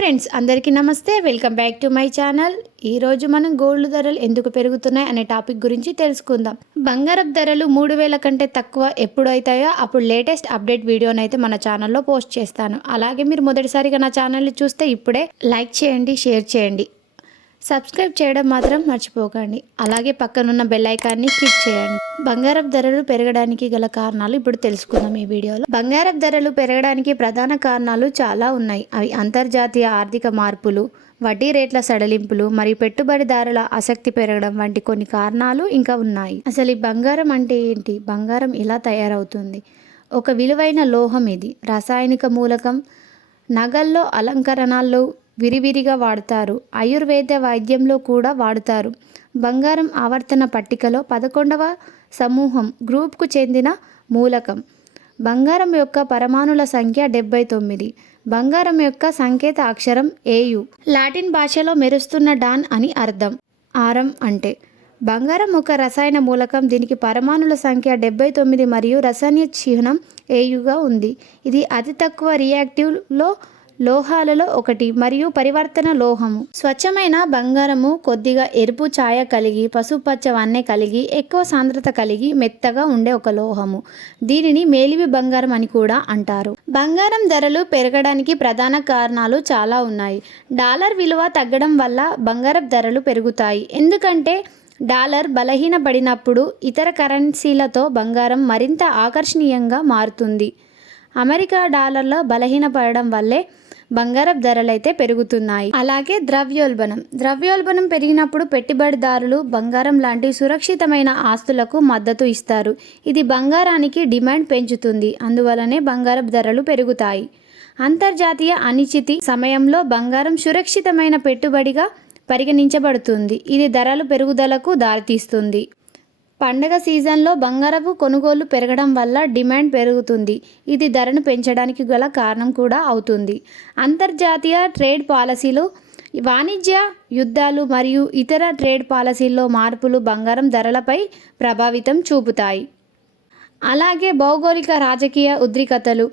Friends అందరికీ నమస్తే. Welcome back to my channel. ఈరోజు మనం గోల్డ్ ధరలు ఎందుకు పెరుగుతున్నాయి అనే టాపిక్ గురించి తెలుసుకుందాం. బంగారపు ధరలు మూడు వేల కంటే తక్కువ ఎప్పుడు అవుతాయో అప్పుడు లేటెస్ట్ అప్డేట్ వీడియోని అయితే మన ఛానల్లో పోస్ట్ చేస్తాను. అలాగే మీరు మొదటిసారిగా నా ఛానల్ని చూస్తే ఇప్పుడే లైక్ చేయండి షేర్ చేయండి. సబ్స్క్రైబ్ చేయడం మాత్రం మర్చిపోకండి. అలాగే పక్కనున్న బెల్ ఐకాన్ని క్లిక్ చేయండి. బంగారం ధరలు పెరగడానికి గల కారణాలు ఇప్పుడు తెలుసుకుందాం ఈ వీడియోలో. బంగారం ధరలు పెరగడానికి ప్రధాన కారణాలు చాలా ఉన్నాయి. అవి అంతర్జాతీయ ఆర్థిక మార్పులు వడ్డీ రేట్ల సడలింపులు మరియు పెట్టుబడిదారుల ఆసక్తి పెరగడం వంటి కొన్ని కారణాలు ఇంకా ఉన్నాయి. అసలు ఈ బంగారం అంటే ఏంటి? బంగారం ఇలా తయారవుతుంది? ఒక విలువైన లోహం ఇది. రసాయనిక మూలకం నగల్లో అలంకరణాల్లో విరివిరిగా వాడతారు. ఆయుర్వేద వైద్యంలో కూడా వాడుతారు. బంగారం ఆవర్తన పట్టికలో పదకొండవ సమూహం గ్రూప్కు చెందిన మూలకం. బంగారం యొక్క పరమాణుల సంఖ్య డెబ్బై తొమ్మిది. బంగారం యొక్క సంకేత అక్షరం ఏయు. లాటిన్ భాషలో మెరుస్తున్న డాన్ అని అర్థం. ఆరం అంటే. బంగారం ఒక రసాయన మూలకం. దీనికి పరమాణుల సంఖ్య డెబ్బై తొమ్మిది మరియు రసాయన చిహ్నం ఏయుగా ఉంది. ఇది అతి తక్కువ రియాక్టివ్లో లోహాలలో ఒకటి మరియు పరివర్తన లోహము. స్వచ్ఛమైన బంగారము కొద్దిగా ఎరుపు ఛాయ కలిగి పసుపచ్చ వన్నె కలిగి ఎక్కువ సాంద్రత కలిగి మెత్తగా ఉండే ఒక లోహము. దీనిని మేలివి బంగారం అని కూడా అంటారు. బంగారం ధరలు పెరగడానికి ప్రధాన కారణాలు చాలా ఉన్నాయి. డాలర్ విలువ తగ్గడం వల్ల బంగారం ధరలు పెరుగుతాయి. ఎందుకంటే డాలర్ బలహీనపడినప్పుడు ఇతర కరెన్సీలతో బంగారం మరింత ఆకర్షణీయంగా మారుతుంది. అమెరికా డాలర్లో బలహీనపడడం వల్లే బంగారం ధరలైతే పెరుగుతున్నాయి. అలాగే ద్రవ్యోల్బణం. ద్రవ్యోల్బణం పెరిగినప్పుడు పెట్టుబడిదారులు బంగారం లాంటి సురక్షితమైన ఆస్తులకు మద్దతు ఇస్తారు. ఇది బంగారానికి డిమాండ్ పెంచుతుంది. అందువలనే బంగారం ధరలు పెరుగుతాయి. అంతర్జాతీయ అనిశ్చితి సమయంలో బంగారం సురక్షితమైన పెట్టుబడిగా పరిగణించబడుతుంది. ఇది ధరలు పెరుగుదలకు దారితీస్తుంది. పండగ సీజన్లో బంగారపు కొనుగోలు పెరగడం వల్ల డిమాండ్ పెరుగుతుంది. ఇది ధరను పెంచడానికి గల కారణం కూడా అవుతుంది. అంతర్జాతీయ ట్రేడ్ పాలసీలు వాణిజ్య యుద్ధాలు మరియు ఇతర ట్రేడ్ పాలసీల్లో మార్పులు బంగారం ధరలపై ప్రభావితం చూపుతాయి. అలాగే భౌగోళిక రాజకీయ ఉద్రిక్తతలు.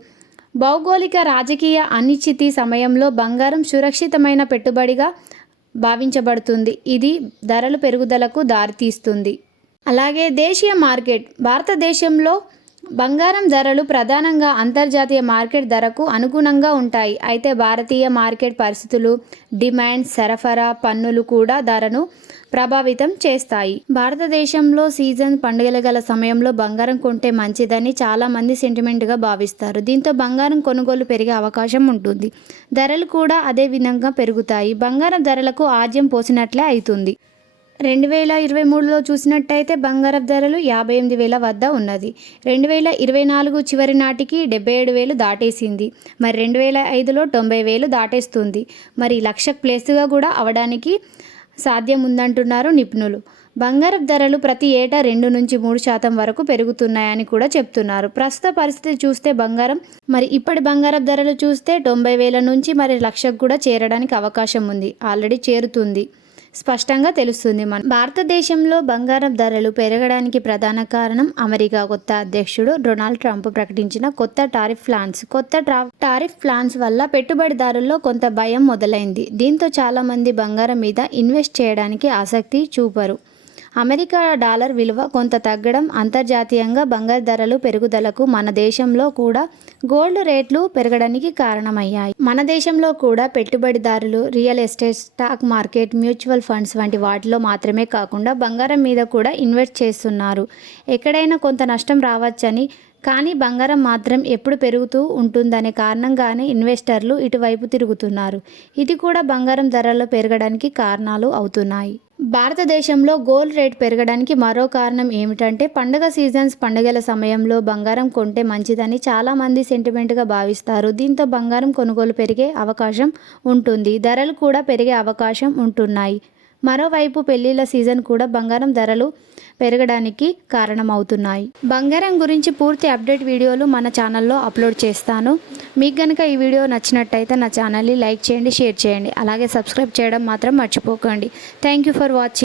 భౌగోళిక రాజకీయ అనిశ్చితి సమయంలో బంగారం సురక్షితమైన పెట్టుబడిగా భావించబడుతుంది. ఇది ధరలు పెరుగుదలకు దారితీస్తుంది. అలాగే దేశీయ మార్కెట్ భారతదేశంలో బంగారం ధరలు ప్రధానంగా అంతర్జాతీయ మార్కెట్ ధరకు అనుగుణంగా ఉంటాయి. అయితే భారతీయ మార్కెట్ పరిస్థితులు డిమాండ్ సరఫరా పన్నులు కూడా ధరను ప్రభావితం చేస్తాయి. భారతదేశంలో సీజన్ పండుగల గల సమయంలో బంగారం కొంటే మంచిదని చాలామంది సెంటిమెంట్గా భావిస్తారు. దీంతో బంగారం కొనుగోలు పెరిగే అవకాశం ఉంటుంది. ధరలు కూడా అదే విధంగా పెరుగుతాయి. బంగారం ధరలకు ఆజ్యం పోసినట్లే అవుతుంది. రెండు వేల ఇరవై మూడులో చూసినట్టయితే బంగారం ధరలు యాభై ఎనిమిది వేల వద్ద ఉన్నది. రెండు వేల ఇరవై నాలుగు చివరి నాటికి డెబ్బై ఏడు వేలు దాటేసింది. మరి రెండు వేల ఐదులో తొంభై వేలు దాటేస్తుంది. మరి లక్ష ప్లేస్గా కూడా అవడానికి సాధ్యం ఉందంటున్నారు నిపుణులు. బంగారం ధరలు ప్రతి ఏటా రెండు నుంచి మూడు శాతం వరకు పెరుగుతున్నాయని కూడా చెప్తున్నారు. ప్రస్తుత పరిస్థితి చూస్తే బంగారం మరి ఇప్పటి బంగారం ధరలు చూస్తే తొంభై వేల నుంచి మరి లక్షకు కూడా చేరడానికి అవకాశం ఉంది. ఆల్రెడీ చేరుతుంది. స్పష్టంగా తెలుస్తుంది. మన భారతదేశంలో బంగారం ధరలు పెరగడానికి ప్రధాన కారణం అమెరికా కొత్త అధ్యక్షుడు డొనాల్డ్ ట్రంప్ ప్రకటించిన కొత్త టారిఫ్ ప్లాన్స్. కొత్త టారిఫ్ ప్లాన్స్ వల్ల పెట్టుబడిదారుల్లో కొంత భయం మొదలైంది. దీంతో చాలామంది బంగారం మీద ఇన్వెస్ట్ చేయడానికి ఆసక్తి చూపరు. అమెరికా డాలర్ విలువ కొంత తగ్గడం అంతర్జాతీయంగా బంగారు ధరలు పెరుగుదలకు మన దేశంలో కూడా గోల్డ్ రేట్లు పెరగడానికి కారణమయ్యాయి. మన దేశంలో కూడా పెట్టుబడిదారులు real estate stock market mutual funds వంటి వాటిలో మాత్రమే కాకుండా బంగారం మీద కూడా ఇన్వెస్ట్ చేస్తున్నారు. ఎక్కడైనా కొంత నష్టం రావచ్చని కానీ బంగారం మాత్రం ఎప్పుడు పెరుగుతూ ఉంటుందనే కారణంగానే ఇన్వెస్టర్లు ఇటువైపు తిరుగుతున్నారు. ఇది కూడా బంగారం ధరలు పెరగడానికి కారణాలు అవుతున్నాయి. భారతదేశంలో గోల్డ్ రేట్ పెరగడానికి మరో కారణం ఏమిటంటే పండగ సీజన్స్ పండుగల సమయంలో బంగారం కొంటే మంచిదని చాలామంది సెంటిమెంట్గా భావిస్తారు. దీంతో బంగారం కొనుగోలు పెరిగే అవకాశం ఉంటుంది. ధరలు కూడా పెరిగే అవకాశం ఉంటున్నాయి. మరోవైపు పెళ్ళిళ్ళ సీజన్ కూడా బంగారం ధరలు పెరగడానికి కారణమవుతున్నాయి. బంగారం గురించి పూర్తి అప్డేట్ వీడియోలు మన ఛానల్లో అప్లోడ్ చేస్తాను. మీకు కనుక ఈ వీడియో నచ్చినట్టయితే నా ఛానల్ని లైక్ చేయండి షేర్ చేయండి. అలాగే సబ్స్క్రైబ్ చేయడం మాత్రం మర్చిపోకండి. Thank you for watching.